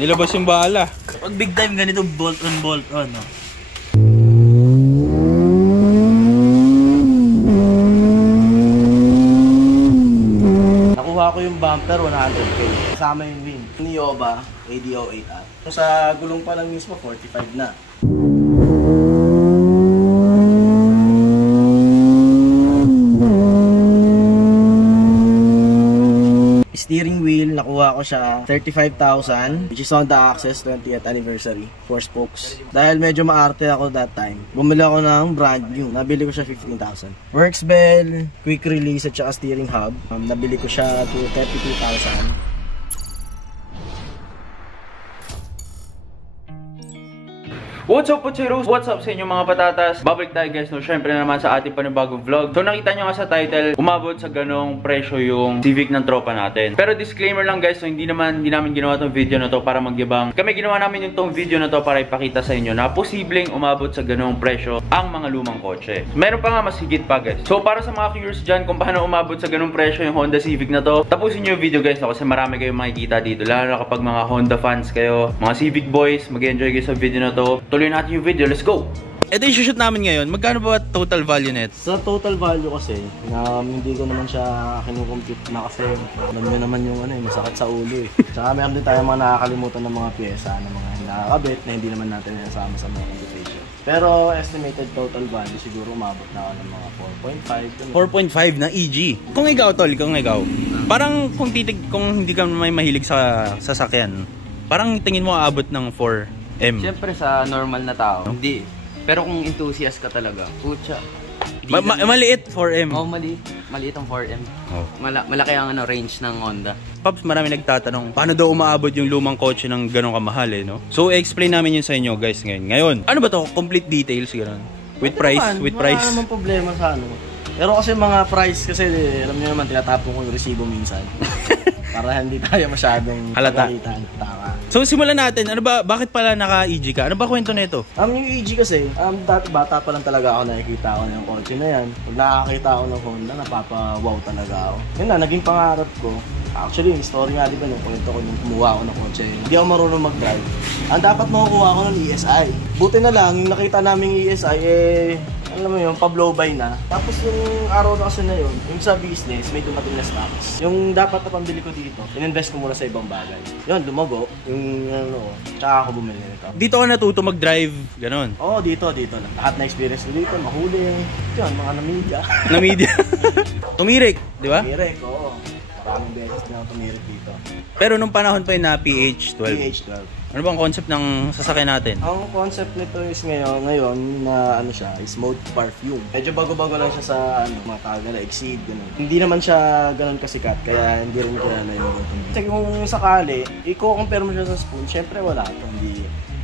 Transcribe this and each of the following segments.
Nilabas yung bala. Pag big time ganito, bolt on, no? Nakuha ko yung bumper, 100k. Kasama yung wing. Nioba, ADO8R. Kung sa gulong pa lang mismo, 45 na. Steering wheel, nakuha ko siya 35,000, which is Honda Access 20th anniversary, 4 spokes. Dahil medyo maarte ako that time, bumili ako ng brand new, nabili ko siya 15,000. Works bell, quick release at saka steering hub, nabili ko siya to 32,000. What's up, Potseros? What's up sa inyo mga patatas? Babalik tayo guys, no? Syempre naman sa ating panibagong vlog. So nakita nyo nga sa title, umabot sa ganong presyo yung Civic ng tropa natin. Pero disclaimer lang guys, so hindi namin ginawa tong video na to para magyabang. Kami ginawa namin yung tong video na to para ipakita sa inyo na posibleng umabot sa ganong presyo ang mga lumang kotse. Meron pa nga mas higit pa guys. So para sa mga curious dyan kung paano umabot sa ganong presyo yung Honda Civic na to, tapusin nyo yung video guys, no? Kasi marami kayong makikita dito. Lalo na kapag mga Honda fans kayo, mga Civic boys, mag-enjoy kayo sa video na to. Tuloy natin yung video, let's go! Ito yung shoot namin ngayon. Magkano ba total value net? Sa total value kasi, hindi ko naman siya kinukompute na kasi alam nyo naman yung masakit sa ulo eh. Tsaka meron din tayo mga nakakalimutan ng mga pyesa na mga nakakabit na hindi naman natin nasama sa mga computation. Pero estimated total value siguro umabot na ako ng mga 4.5. 4.5 na EG. Kung ikaw tol, parang kung hindi ka may mahilig sa sasakyan, parang tingin mo aabot ng 4M. Siyempre sa normal na tao, hindi. Pero kung enthusiast ka talaga, putya. Maliit 4M. Oh, maliit ang 4M. Oh. Malaki ang range ng Honda. Pops, marami nagtatanong, paano daw umaabot yung lumang kotse ng ganong kamahal eh, no? So, explain namin yun sa inyo guys ngayon. Ano ba to? Complete details gano'n? With price? Wala naman problema sa ano. Pero kasi mga price kasi, alam niyo naman, tinatapon ko yung resibo minsan. Para hindi tayo masyadong halata. Tama. So simulan natin, bakit pala naka-EG ka? Ano ba kwento nito? Yung EG kasi, dati bata pa lang talaga ako nakikita ako ng kotse na yan. Pag nakakita ako ng Honda, napapa-wow talaga ako. Yun na, naging pangarap ko. Actually, yung story nga diba, yung kwento ko nung kumuha ako ng kotse. Hindi ako marunong mag-drive. Ang dapat makukuha ko ng ESI. Buti na lang, yung nakita naming ESI, alam mo yun, pa-blow by na. Tapos yung araw na kasi na yun, yung sa business, may dumating na stocks. Yung dapat na pambili ko dito, in-invest ko muna sa ibang bagay. Yun, lumago. Yung tsaka ako bumili nito. Dito ka natuto mag-drive, ganon? Oo, dito. Lahat na experience ko dito, mahuli. Yun, mga namidya. Namidya? Tumirik, di ba? Tumirik, oo. Maraming beses na ako tumirik dito. Pero nung panahon pa yun na PH12. PH12. Ano bang concept ng sasakyan natin? Ang concept nito is ngayon na siya, is mode perfume. Medyo bago-bago lang siya sa mga Tagala, Exceed, gano'n. Hindi naman siya gano'n kasikat, kaya hindi rin kilala yung button. Kasi kung sakali, i-compare mo siya sa Spoon, syempre wala ito.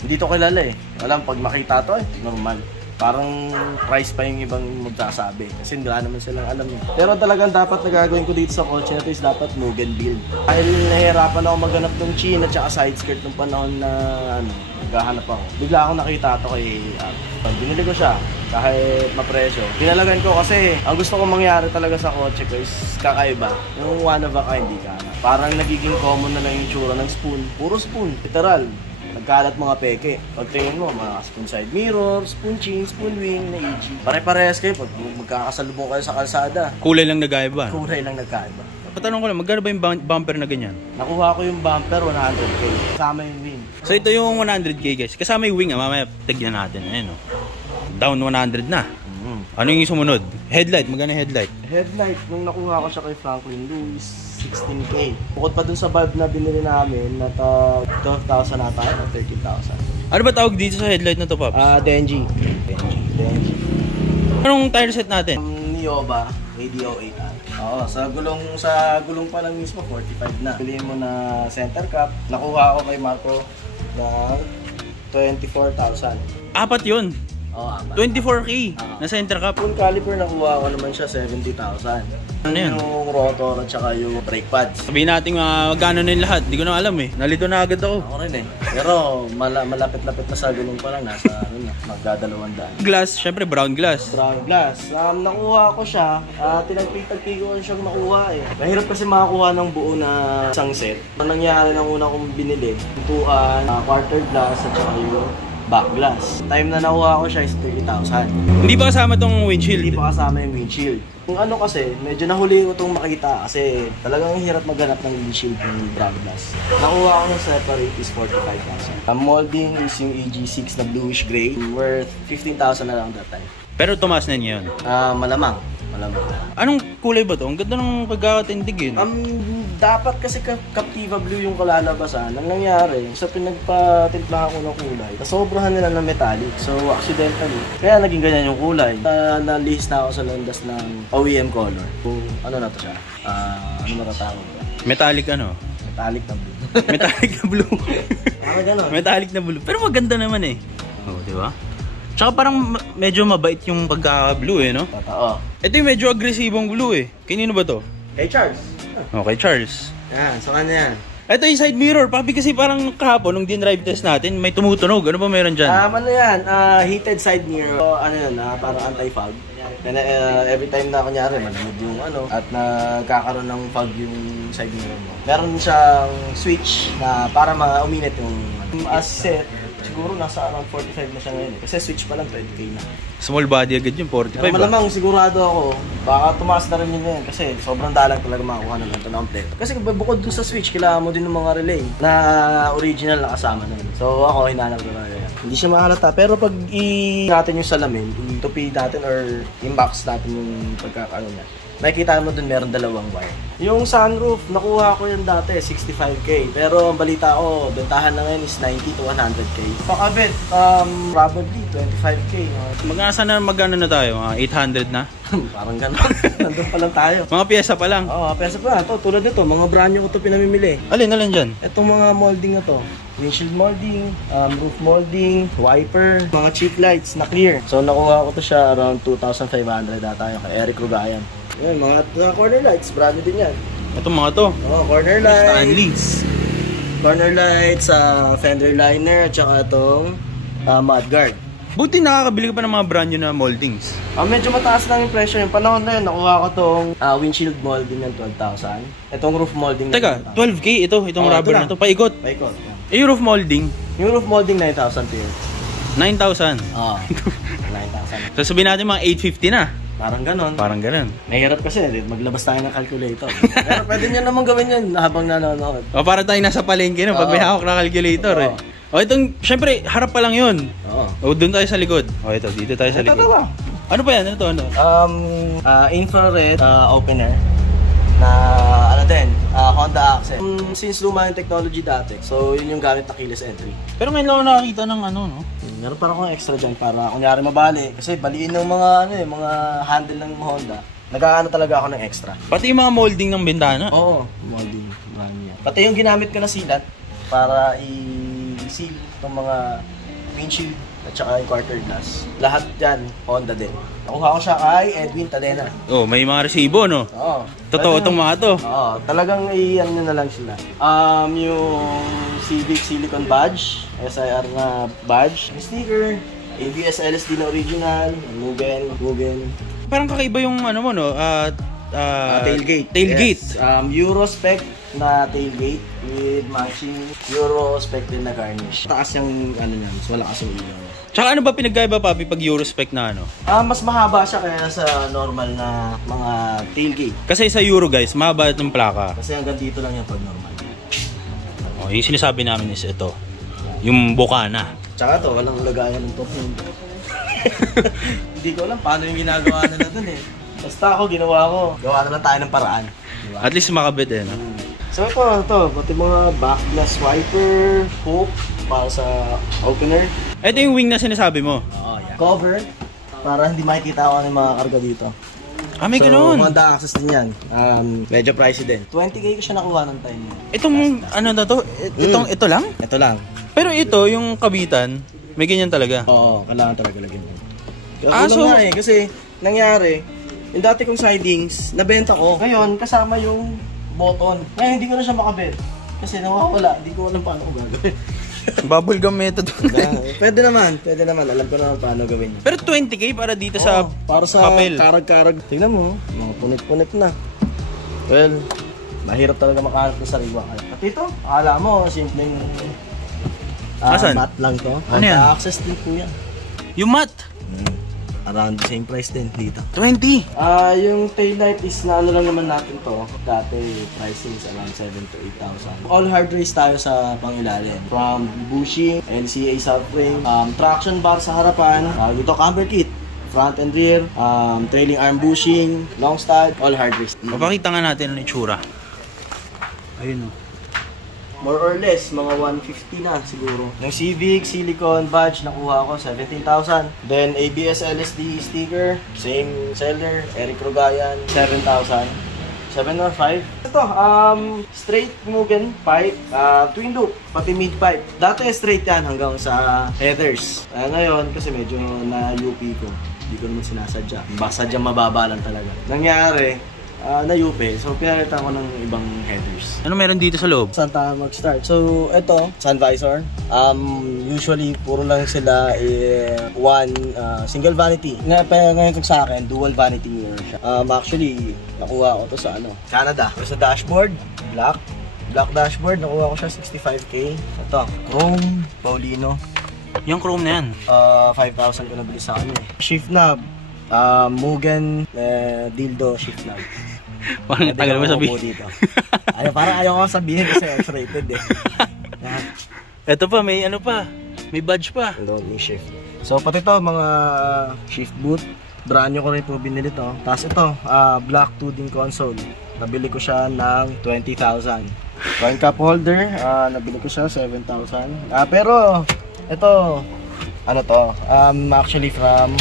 Hindi to kilala eh. Alam, pag makita to normal. Parang price pa yung ibang magsasabi kasi wala naman silang alam yun. Pero talagang dapat na gagawin ko dito sa kotse na ito is dapat move and build. Dahil nahihirapan ako maghanap ng chin at saka side skirt ng panahon na naghahanap ako. Bigla akong nakita ito kay binili ko siya kahit mapresyo. Pinalagan ko kasi ang gusto kong mangyari talaga sa kotse ko is kakaiba. Yung one of a kind, hindi ka na. Parang nagiging common na lang yung tsura ng Spoon. Puro Spoon, literal. Nagkalat mga peke. Pag tingin mo, mga Spoon side mirror, Spoon chin, Spoon wing, na EG. Pare-parehas kayo pag magkakasalubong kayo sa kalsada. Kulay lang nagkaiba. Kulay lang nagkaiba. Patanong ko lang, magkano ba yung bumper na ganyan? Nakuha ko yung bumper, 100k. Kasama yung wing. So ito yung 100k guys. Kasama yung wing, mamaya tignan natin. Ayan, down 100 na. Ano yung sumunod? Headlight, magkano headlight? Headlight, nung nakuha ko siya kay Franklin Lewis, 16k. Bukod pa dun sa bulb na binili namin, na 12,000 ata o 13,000. Ano ba tawag dito sa headlight na to, Pops? Denji. Anong tire set natin? Nioba, ADO8R. Oo, sa gulong pa lang mismo, 45 na. Piliin mo na center cap. Nakuha ko kay Marco ng 24,000. Apat yun. Oo, apat. 24K na center cap. Yung caliper nakuha ko naman siya 70,000. Ano yan? Yung rotor at saka yung brake pads. Sabihin natin magkano na yung lahat. Di ko na alam eh. Nalito na agad ako. Ako rin eh. Pero malapit-lapit na sa ganun pa lang. Nasa magdadalawang-daan. Glass, syempre brown glass. Brown glass. Nakuha ko siya. Tinagpitag-pig ko siyang nakuha eh. Mahirap kasi makakuha ng buo na isang set. Ang nangyari ng una kong binili, tuan, quarter glass at saka yung back glass. Time na nakuha ko siya is 30,000. Hindi pa kasama tong windshield. Hindi pa kasama yung windshield. Kung ano kasi, medyo nahuli ko itong makita kasi talagang hirap maghanap ng windshield ng brown glass. Nakuha ko ng separate is 45,000. Ang molding is yung EG6 na bluish gray, worth 15,000 na lang that time. Pero tumaas na niya yun. Malamang. Anong kulay ba to? Ang ganda ng pagkakatindig yun. Dapat kasi Captiva Blue yung kalalabasan. Ang nangyari, sa pinagpatimplahan ko ng kulay, nasobrahan nila ng metallic. So, accidentally, kaya naging ganyan yung kulay. Nalihis na ako sa landas ng OEM color. Kung ano na to siya? Ano natatawag ba? Metallic ano? Metallic na blue. Metallic na blue. Parang gano'n. Metallic na blue. Pero maganda naman eh. Oh, di ba? Tsaka parang medyo mabait yung pagka-blue eh, no? Totoo. Ito yung medyo agresibong blue eh. Kanino ba to? Hey Charles. Okay, Charles. Yan, sa kanya yan. Ito yung side mirror. Papi kasi parang kahapon, nung din-drive test natin, may tumutunog. Ano ba meron dyan? Ano yan? Heated side mirror. So, ano yan, parang anti-fog. And, every time na kunyari, malamig yung ano, at nagkakaroon ng fog yung side mirror mo. Meron siyang switch na para uminit yung asset. Siguro nasa around 45 na siya ngayon eh. Kasi switch pa lang 20K na. Small body agad yung 45 Pero malamang sigurado ako, baka tumaas na rin yun ngayon. Kasi sobrang dalang talaga makakuha ng ganito na kompleto. Kasi bukod dun sa switch, kailangan mo din ng mga relay na original na kasama na yun. So ako, hinanap ko na yan. Hindi siya mahalata. Pero pag natin yung salamin, itupi natin or inbox natin yung pagkakaano niya, makikita mo dun meron dalawang wire. Yung sunroof, nakuha ko yan dati, 65K. Pero ang balita ko, bentahan na ngayon is 90 to 100K. Pakabit, probably 25K. Magkano na tayo? 800 na? Parang gano'n. Nandun pa lang tayo. Mga pyesa pa lang. Oo, pesa pa. Ito, tulad nito, mga brand new ko ito pinamimili. Alin dyan? Itong mga molding na to. Windshield molding, roof molding, wiper, mga cheek lights na clear. So nakuha ko to siya around 2,500 data yung kay Eric Rugayan. Yan, mga corner lights, brand new din yan. Itong mga to. Corner lights. Stanleys. Corner lights, fender liner, at saka itong mudguard. Buti nakakabili ka pa ng mga brand new na moldings. Medyo mataas lang yung presyo. Yung panahon na yun, nakuha ko tong windshield molding ng 12,000. Itong roof molding Teka, 12K itong rubber na to. Paikot. Paikot. Yung roof molding? Yung roof molding, 9,000 per. 9,000. Oo. 9,000. So sabihin natin mga 850 na. Parang ganon. Mahirap kasi, maglabas tayo ng calculator. Pero pwede nyo naman gawin yun habang nanonood. O para tayo nasa palengke no, pag may hawak na calculator eh. O itong, syempre, harap pa lang yun. O doon tayo sa likod. O ito, dito tayo sa likod. Ito ba? Ano pa yan? Ano to? Ano? Infrared opener na Honda Accent. Since luma yung technology dati, so yun yung gamit na keyless entry. Pero ngayon lang ako nakakita ng ano, no? Meron parang akong extra dyan para kunyari mabali. Kasi baliin ng mga mga handle ng Honda. Nag-aano talaga ako ng extra. Pati yung mga molding ng bintana. Oo, molding. Pati yung ginamit ko na silat para i-seal itong mga windshield at saka yung quarter glass. Lahat yan, Honda din. Nakuha ko siya kay Edwin Tadena. Oh, may mga resibo, no? Oo. Totoo itong mga to. Oo, talagang i-ano na lang sila. Yung Civic Silicon badge, SIR na badge, may sticker, ABS LSD na original, Mugen. Parang kakaiba yung ano mo, no? Tailgate. Tailgate. Yes. Euro spec na tailgate with matching Euro spec din na garnish. Taas yung ano niyan, mas malakas yung ilaw. Tsaka ano ba pinagkaiba, Papi, pag Euro spec na ano? Mas mahaba siya kaya sa normal na mga tailgate. Kasi sa Euro, guys, mahaba itong plaka. Kasi hanggang dito lang yan pag normal. Oh, yung sinasabi namin is ito. Yung Bocana. Tsaka to, walang lagayan ng top nun. Hindi ko alam paano yung ginagawa nila dun eh. Basta ako, gawa na lang tayo ng paraan. Diba? At least makabit eh, no? So ito, pati mga back glass wiper, hook, para sa opener. Ito yung wing na sinasabi mo. Yeah. Cover, para hindi makikita ako ng mga karga dito. May ganun. So, Honda Access din yan. Medyo pricey din. 20K ko siya nakuha ng time niya. Itong, ano na to? Ito lang? Ito lang. Pero ito, yung kabitan, may ganyan talaga. Oo, kailangan talaga lagyan mo. Kakulang nga eh, kasi nangyari, yung dati kong sidings, nabenta ko. Ngayon, kasama yung button. Ngayon, hindi ko na siya makabit. Kasi nawawala, hindi ko alam paano ko gagawin. Bubblegum method. Pwede naman. Alam ko naman paano gawin. Pero 20k para dito sa para sa papel. karag-karag. Tingnan mo, mga punit-punit na. Well, mahirap talaga makahanap ng sariwa. At ito, akala mo, simpleng mat lang to. Ano yan? Access din po yan. Yung mat? Around the same price din dito. 20. Yung tail light is na ano lang naman natin to. Dati pricing is around 7,000 to 8,000. All hard race tayo sa pangilalim. From bushing, LCA subframe, traction bar sa harapan, dito camber kit, front and rear, trailing arm bushing, long stud, all hard race. Papakita nga natin ang itsura. Ayun o. More or less, mga 150 na siguro. Yung Civic Silicone badge, nakuha ko 17,000. Then ABS LSD sticker, same seller, Eric Rogayan, 7,000. 7 or 5. Ito, straight Mugen pipe, twin loop, pati mid pipe. Dati straight yan hanggang sa headers. Ngayon, kasi medyo na-UP ko. Hindi ko naman sinasadya. Basta dyan mababa lang talaga. Nangyari, na-UP. So, pinalitan ko ng ibang headers. Ano meron dito sa loob? Saan tayo mag-start? So, ito, sun visor. Usually, puro lang sila one single vanity. Ngayon sa akin, dual vanity mirror siya. Actually, nakuha ko to sa Canada. Sa dashboard, black dashboard, nakuha ko siya 65k. Ito, chrome, Paulino. Yung chrome na yan? 5,000 ko nabili sa kanya. Shift knob, Mugen dildo shift knob. Parang tagal mo sabihin. Dito. Parang ayaw ko sabihin kasi X-rated eh. Ito pa, may ano pa. May badge pa. May shift. So pati to mga shift boot. Brand new ko rin po binili to. Tapos ito, black 2D console. Nabili ko siya ng 20,000. Coin cup holder, nabili ko siya 7,000. Pero ito, actually from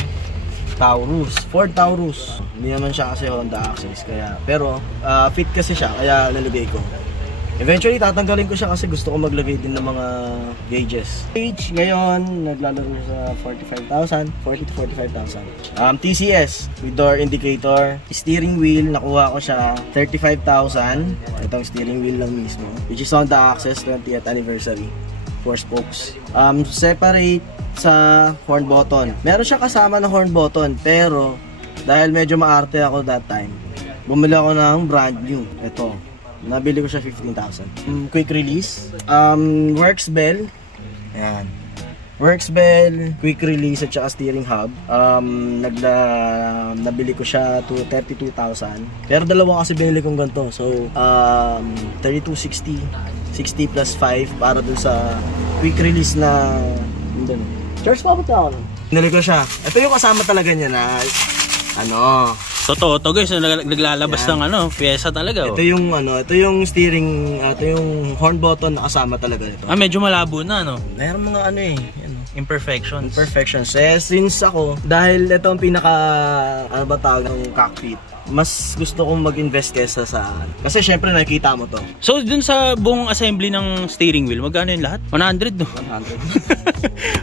Taurus, Ford Taurus. Hindi naman siya kasi Honda Access kaya, pero fit kasi siya kaya nalagay ko. Eventually tatanggalin ko siya kasi gusto ko maglagay din ng mga gauges. Gauge ngayon naglalaro sa 40 to 45,000. TCS with door indicator, steering wheel nakuha ko siya 35,000. Itong steering wheel lang mismo, which is Honda Access 20th anniversary. 4 spokes. Separate sa horn button. Meron siya kasama na horn button, pero dahil medyo maarte ako that time, bumili ako ng brand new. Ito, nabili ko siya 15,000. Quick release, works bell. Ayan. Works bell, quick release at saka steering hub. Nabili ko siya to 32,000. Pero dalawa kasi binili kong ganito. So, 3260, 60 plus 5 para dun sa quick release na Charles, papot na ako. Pinali ko siya. Ito yung kasama talaga niya na Totoo to guys, naglalabas ng pyesa talaga. Ito yung ito yung steering, ito yung horn button na kasama talaga nito. Medyo malabo na Mayroon mga imperfections. Since ako, dahil ito ang pinaka tawag ng cockpit, mas gusto kong mag-invest kesa sa kasi syempre nakikita mo to. So dun sa buong assembly ng steering wheel, magkano yun lahat? 100 no?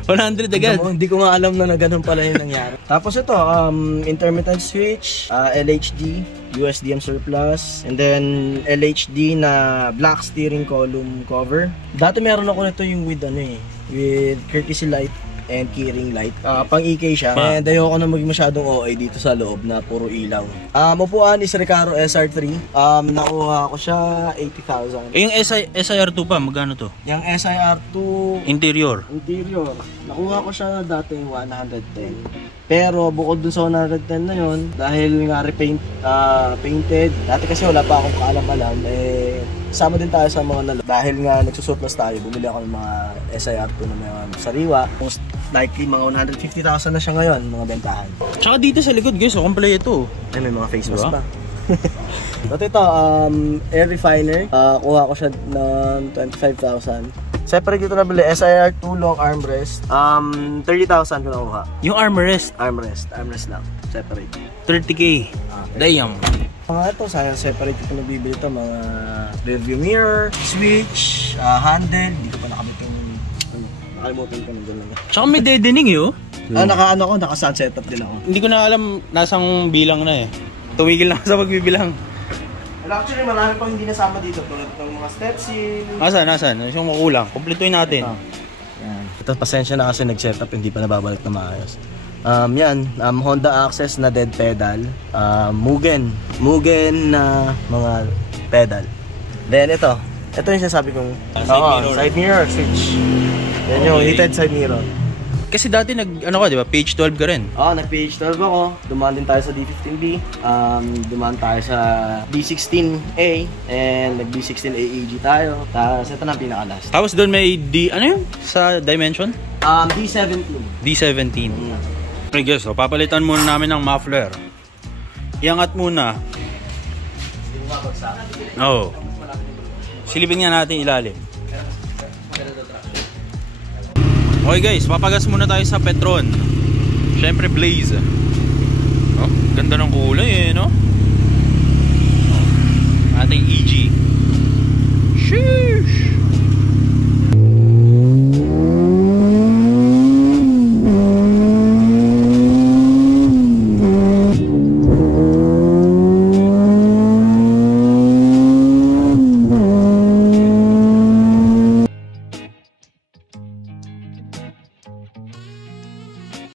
100 agad. Hindi ko nga alam na ganun pala yung nangyari. Tapos ito, intermittent switch, LHD, USDM surplus, and then LHD na black steering column cover. Dati meron ako nito yung with with courtesy light and keyring light. Pang EK siya. And ayoko na maging masyadong OA dito sa loob na puro ilaw. Upuan is Recaro SR3. Nakuha ko siya 80,000. Yung SIR2 pa, magkano to? Yung SIR2 Interior. Nakuha ko siya dati 110. Pero bukod dun sa 110 na yon, dahil nga painted, dati kasi wala pa akong kaalam-alam, sama din tayo sa mga dahil nga nagsusurplus tayo, bumili ako ng mga SIR2 na mga sariwa. Most likely mga 150,000 na siya ngayon, mga bentahan. Tsaka dito sa likod guys, kompleto. May mga face mask pa. At ito, air refiner, kuha ko siya ng 25,000. Separate dito nabili, SIR2 long armrest, 30,000 ko nakuha. Yung armrest? Armrest lang, separate. 30k. Damn. Mga ito, separate ito nabibili ito, mga rearview mirror, switch, handle, hindi ko pa nakabit yung nakalimutan ko na dyan lang. Tsaka may deadening yun. Naka-sun setup din ako. Hindi ko na alam nasang bilang na eh. Tumigil na ako sa pagbibilang. Well, actually, marami pang hindi nasama dito. Tulad ng mga steps in... Nasaan? Yung makulang. Kumpletuin natin. Yan. Ito, pasensya na kasi nag-setup, hindi pa nababalik na maayos. Honda Access na dead pedal. Mugen na mga pedal. Then ito yung sinasabi kong side mirror switch. Yan yung heated side mirror. Kasi dati di ba? Page 12 ka rin. Nag-page 12 ako. Dumaan din tayo sa D15B. Dumaan tayo sa D16A. And nag-D16 AEG tayo. Tapos ito na pinaka-last. Tapos doon may sa dimension? D17. D17. Okay guys, so papalitan muna namin ng muffler. Iangat muna. Oo. Silipin nga natin ilalim. Okay guys, papagas muna tayo sa Petron. Syempre Blaze. Ganda ng kulay no? Ating EG. Sheesh!